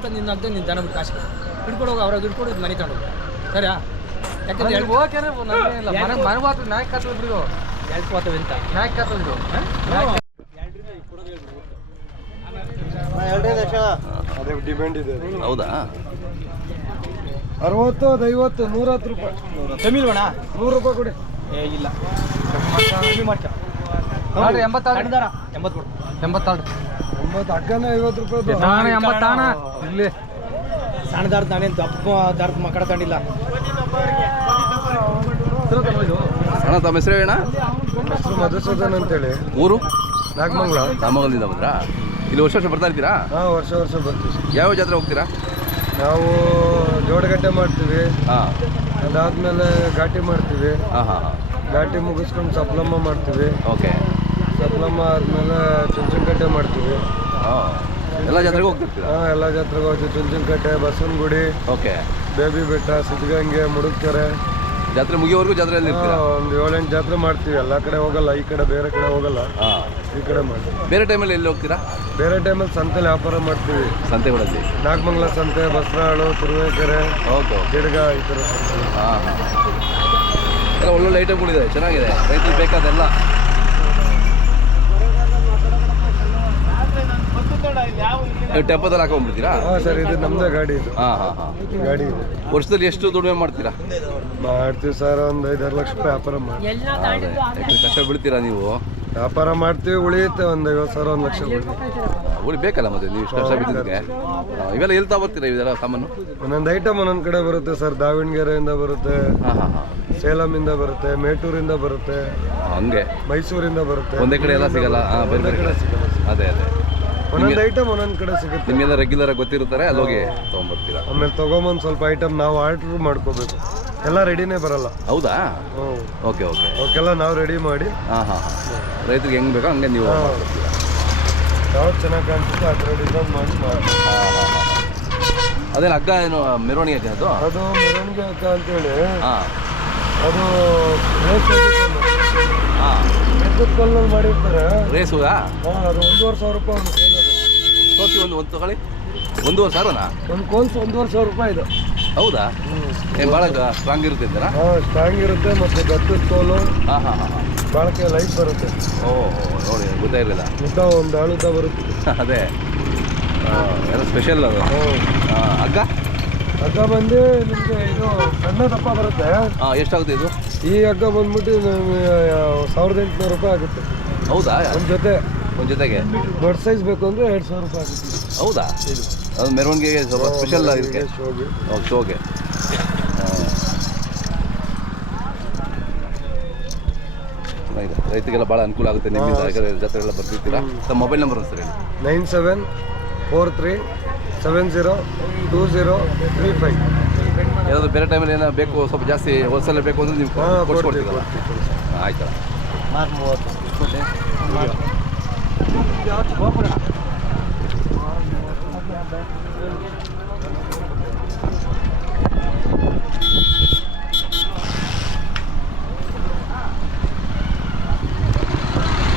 ಹೇಳ್ಕೊಂಡು ನಿನ್ನ ಅಂತ ನಿನ್ನ ದನ ಬಿಟ್ಟು ಕಾಸು ಹಿಡ್ಕೊಂಡು ಹೋಗಿ ಅವ್ರಾಗ ಹಿಡ್ಕೊಂಡು ಇದು ಮನೆ ತಗೊಂಡು ಸರಿಯಾ ಯಾಕಂದ್ರೆ ಮನವಾತು ನಾಯಕ್ ಕಾತಲ್ರಿ ಎಲ್ಪ್ ಹೋಗ್ತವೆ ಅಂತ ನಾಯಕ್ ಕಾತಲ್ರಿ ಅದೇ ಡಿಮ್ಯಾಂಡ್ ಇದೆ. ಹೌದಾ 60 50 110 ರೂಪಾಯಿ ಕಮ್ಮಿ ಇಲ್ವಣ 100 ರೂಪಾಯಿ ಕೊಡಿ. ಏ ಇಲ್ಲ ಕಮ್ಮಿ ಮಾಡ್ಕ 80 80 ಕೊಡು 82 90 ಅಗ್ಗನ 50 ರೂಪಾಯಿ 80 ಇಲ್ಲಿ ಸಣ್ಣ ದಾರ್ದ ನಾನೇನು ದಪ್ಪ ದಾರ್ದ ಮಕ್ಕಳ ಕಂಡಿಲ್ಲ ಅಣ್ಣ ತಮ್ಮ ಹೆಸರು ಹೇಳಣ್ಣ ಹೆಸರು ಮಧುಸೂದನ್ ಅಂತೇಳಿ. ಊರು ನಾಗಮಂಗಲ. ನಾಮಗಲದಿಂದ ಬಂದ್ರಾ? ಇಲ್ಲಿ ವರ್ಷ ಬರ್ತಾ ಇರ್ತೀರಾ? ಹಾಂ, ವರ್ಷ ಬರ್ತೀವಿ ಸರ್. ಯಾವ ಜಾತ್ರೆ ಹೋಗ್ತೀರಾ? ನಾವು ಜೋಡಗಟ್ಟೆ ಮಾಡ್ತೀವಿ, ಹಾಂ. ಅದಾದ್ಮೇಲೆ ಘಾಟಿ ಮಾಡ್ತೀವಿ, ಹಾಂ ಹಾಂ ಹಾಂ. ಘಾಟಿ ಮುಗಿಸ್ಕೊಂಡು ಸಪ್ಲಮ್ಮ ಮಾಡ್ತೀವಿ, ಓಕೆ. ಸಪ್ಲಮ್ಮ ಆದಮೇಲೆ ಚುಂಚನಕಟ್ಟೆ ಮಾಡ್ತೀವಿ. ಹಾಂ, ಎಲ್ಲ ಜಾತ್ರೆಗೆ ಹೋಗ್ತಿರ್ತೀರಾ? ಹಾಂ, ಎಲ್ಲ ಜಾತ್ರೆಗೆ ಹೋಗ್ತೀವಿ. ಚುಂಚನಕಟ್ಟೆ, ಬಸವನಗುಡಿ, ಓಕೆ. ಬೇಬಿ ಬೆಟ್ಟ, ಸಿದ್ಧಗಂಗೆ, ಮುಡುಕೆರೆ. ಜಾತ್ರೆ ಮುಗಿಯೋವರೆಗೂ ಜಾತ್ರೆಯಲ್ಲಿ ಇರ್ತೀರಾ? ಒಂದು 7-8 ಜಾತ್ರೆ ಮಾಡ್ತೀವಿ. ಎಲ್ಲ ಕಡೆ ಹೋಗಲ್ಲ, ಈ ಕಡೆ ಬೇರೆ ಕಡೆ ಹೋಗಲ್ಲ, ಹಾಂ, ಈ ಕಡೆ ಮಾಡ್ತೀವಿ. ಬೇರೆ ಟೈಮಲ್ಲಿ ಎಲ್ಲಿ ಹೋಗ್ತೀರಾ? ಬೇರೆ ಟೈಮಲ್ಲಿ ಸಂತೆಲಿ ವ್ಯಾಪಾರ ಮಾಡ್ತೀವಿ. ಸಂತೆಗಳಲ್ಲಿ? ನಾಗಮಂಗಲ ಸಂತೆ, ಬಸರಾಳು, ತುರುವೇಕೆರೆ, ಓಕೆ. ಗಿಡ್ಗ, ಈ ಥರ ಸಂತೆ. ಹಾಂ ಹಾಂ. ಎಲ್ಲ ಒಳ್ಳೊಳ್ಳೆ ಐಟಮ್ಗಳಿದೆ, ಚೆನ್ನಾಗಿದೆ, ರೈತರಿಗೆ ಬೇಕಾದೆಲ್ಲ. ಟೆಂಪೋದಲ್ಲಿ ಹಾಕೊಂಡ್ಬಿಡ್ತೀರಾ? ಹಾಂ ಸರ್, ಇದು ನಮ್ಮದೇ ಗಾಡಿ. ಇದು ಹಾಂ ಹಾಂ ಹಾಂ. ಗಾಡಿ ಇದೆ. ವರ್ಷದಲ್ಲಿ ಎಷ್ಟು ದುಡಿಮೆ ಮಾಡ್ತೀರಾ? ಮಾಡ್ತೀವಿ ಸರ್, ಒಂದು 5-6 ಲಕ್ಷ ರೂಪಾಯಿ ವ್ಯಾಪಾರ ಮಾಡ್ತೀವಿ. ಕಷ್ಟ ಬೀಳ್ತೀರಾ ನೀವು? ವ್ಯಾಪಾರ ಮಾಡ್ತೀವಿ, ಉಳಿಯುತ್ತೆ ಒಂದು 50,000 1 ಲಕ್ಷ ಉಳಿಬೇಕಲ್ಲ ಮತ್ತೆ ನೀವು ಇಷ್ಟು ಕಷ್ಟ ಬಿದ್ದಕ್ಕೆ. ಇವೆಲ್ಲ ಎಲ್ತಾ ಬರ್ತೀರಾ ಇವೆಲ್ಲ ಸಾಮಾನು? ಒಂದೊಂದು ಐಟಮ್ ಒಂದೊಂದು ಕಡೆ ಬರುತ್ತೆ ಸರ್. ದಾವಣಗೆರೆಯಿಂದ ಬರುತ್ತೆ, ಹಾಂ ಹಾಂ ಹಾಂ. ಸೇಲಮಿಂದ ಬರುತ್ತೆ, ಮೇಟೂರಿಂದ ಬರುತ್ತೆ, ಹಂಗೆ ಮೈಸೂರಿಂದ ಬರುತ್ತೆ. ಒಂದೇ ಕಡೆ ಎಲ್ಲ ಸಿಗಲ್ಲ. ಹಾಂ, ಬೇರೆ ಬೇರೆ ಕಡೆ ಸಿಗಲ್ಲ. ಅದೇ ಅದೇ, ಒಂದೊಂದು ಐಟಮ್ ಒಂದೊಂದು ಕಡೆ ಸಿಗುತ್ತೆ. ನಿಮ್ಗೆಲ್ಲ ರೆಗ್ಯುಲರ್ ಆಗಿ ಗೊತ್ತಿರ್ತಾರೆ, ಅಲ್ಲೋಗಿ ತೊಗೊಂಡ್ಬರ್ತೀರಾ? ಆಮೇಲೆ ತೊಗೊಂಬಂದು ಸ್ವಲ್ಪ ಐಟಮ್ ನಾವು ಆರ್ಡ್ರ್ ಮಾಡ್ಕೋಬೇಕು. ಎಲ್ಲ ರೆಡಿನೇ ಬರಲ್ಲ. ಹೌದಾ? ಹ್ಞೂ, ಓಕೆ ಓಕೆ. ಅವಕ್ಕೆಲ್ಲ ನಾವು ರೆಡಿ ಮಾಡಿ. ಹಾಂ ಹಾಂ ಹಾಂ. ರೈತರಿಗೆ ಹೆಂಗೆ ಬೇಕೋ ಹಂಗೆ ನೀವು ಮಾಡ್ಕೊಡ್ತೀರಾ? ಯಾವ್ದು ಚೆನ್ನಾಗಿ ಕಾಣಿಸುತ್ತೆ ಆ ಥರ ಡಿಸೈನ್ ಮಾಡಿ ಮಾಡಿ. ಹಾಂ ಹಾಂ ಹಾಂ. ಅದೇನು ಹಗ್ಗ ಏನು ಮೆರವಣಿಗೆ ಅದು? ಅದು ಮೆರವಣಿಗೆ ಹಗ್ಗ ಅಂತೇಳಿ. ಹಾಂ. ಅದು ರೇಸ್ ಹಾಂ, ಕಲ್ಲಲ್ಲಿ ಮಾಡಿರ್ತಾರೆ. ರೇಸು? ಹಾಂ, ಅದು 1,500 ರೂಪಾಯಿ ಒಂದು ಕೋಲ್. ಓಕೆ, ಒಂದು ತಗೊಳ್ಳಿ. 1,500,000ನಾ? ಒಂದು ಕೋಲ್ಸ್ 1,500 ರೂಪಾಯಿ ಇದು. ಹೌದಾ? ಏನು ಭಾಳ ಸ್ಟ್ರಾಂಗ್ ಇರುತ್ತೆ ಅಂತಾರ? ಹಾಂ, ಸ್ಟ್ರಾಂಗ್ ಇರುತ್ತೆ ಮತ್ತು ಗತ್ತದ ಕೋಲು. ಹಾಂ ಹಾಂ ಹಾಂ ಹಾಂ. ಬಾಳಕ್ಕೆ ಲೈಟ್ ಬರುತ್ತೆ. ಓಹ್, ನೋಡಿ ಗೊತ್ತಾಯಿರಲಿಲ್ಲ. ಉದ್ದ ಒಂದು ಆಳುದ್ದ ಬರುತ್ತೆ. ಅದೇ ಎಲ್ಲ ಸ್ಪೆಷಲ್ ಅದು. ಹಗ್ಗ? ಹಗ್ಗ ಬಂದು ನಿಮಗೆ ಇದು ಸಣ್ಣ ದಪ್ಪ ಬರುತ್ತೆ. ಹಾಂ, ಎಷ್ಟಾಗುತ್ತೆ ಇದು? ಈ ಹಗ್ಗ ಬಂದ್ಬಿಟ್ಟು 1,800 ರೂಪಾಯಿ ಆಗುತ್ತೆ. ಹೌದಾ? ಒಂದು ಜೊತೆ. ಒಂದು ಜೊತೆಗೆ ದೊಡ್ಡ ಸೈಜ್ ಬೇಕು ಅಂದರೆ 2,000 ರೂಪಾಯಿ ಆಗುತ್ತೆ. ಹೌದಾ? ಅದು ಮೆರವಣಿಗೆಗೆ ಸ್ವಲ್ಪ ಸ್ಪೆಷಲ್ ಇದಕ್ಕೆ. ಶೋಗೆ. ಓಕೆ, ಶೋಗೆ. ಚೆನ್ನಾಗಿದೆ, ರೈತರಿಗೆಲ್ಲ ಭಾಳ ಅನುಕೂಲ ಆಗುತ್ತೆ ನಿಮ್ಮಿಂದ. ಯಾಕಂದರೆ ಜಾತ್ರೆ ಎಲ್ಲ ಬರ್ತಿರ್ತೀರಾ. ತಮ್ಮ ಮೊಬೈಲ್ ನಂಬರ್ ಸರ್ ಹೇಳಿ. 9743702035. ಏನಾದರೂ ಬೇರೆ ಟೈಮಲ್ಲಿ ಏನೋ ಬೇಕು, ಸ್ವಲ್ಪ ಜಾಸ್ತಿ ಹೋಲ್ಸೇಲ್ ಬೇಕು ಅಂದರೆ ನೀವು ಕೊಡ್ತೀರಲ್ಲ? ಆಯ್ತಾ? ಮಾರ್ಕ್ 30